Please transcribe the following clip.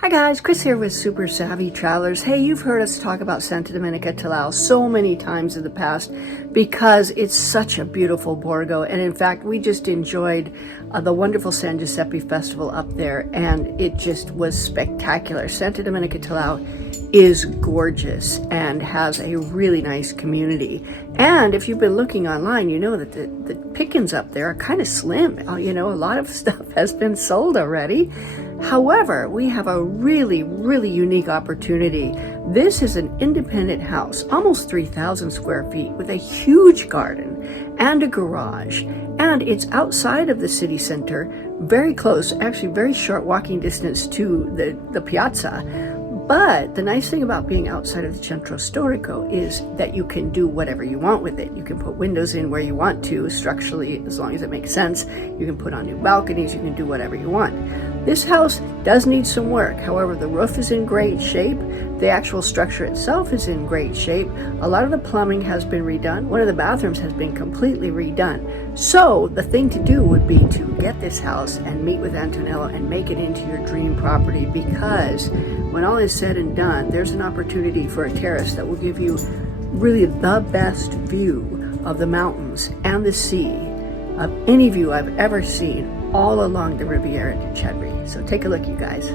Hi guys, Chris here with Super Savvy Travelers. Hey, you've heard us talk about Santa Domenica Talao so many times in the past because it's such a beautiful borgo. And in fact, we just enjoyed the wonderful San Giuseppe Festival up there, and it just was spectacular. Santa Domenica Talao is gorgeous and has a really nice community. And if you've been looking online, you know that the pickings up there are kind of slim. You know, a lot of stuff has been sold already. However, we have a really unique opportunity. This is an independent house, almost 3,000 square feet, with a huge garden and a garage. And it's outside of the city center, very close, actually very short walking distance to the piazza. But the nice thing about being outside of the Centro Storico is that you can do whatever you want with it. You can put windows in where you want to, structurally, as long as it makes sense. You can put on new balconies, you can do whatever you want. This house does need some work. However, the roof is in great shape. The actual structure itself is in great shape. A lot of the plumbing has been redone. One of the bathrooms has been completely redone. So the thing to do would be to get this house and meet with Antonello and make it into your dream property, because when all is said and done, there's an opportunity for a terrace that will give you really the best view of the mountains and the sea of any view I've ever seen all along the Riviera di Cedri. So take a look, you guys.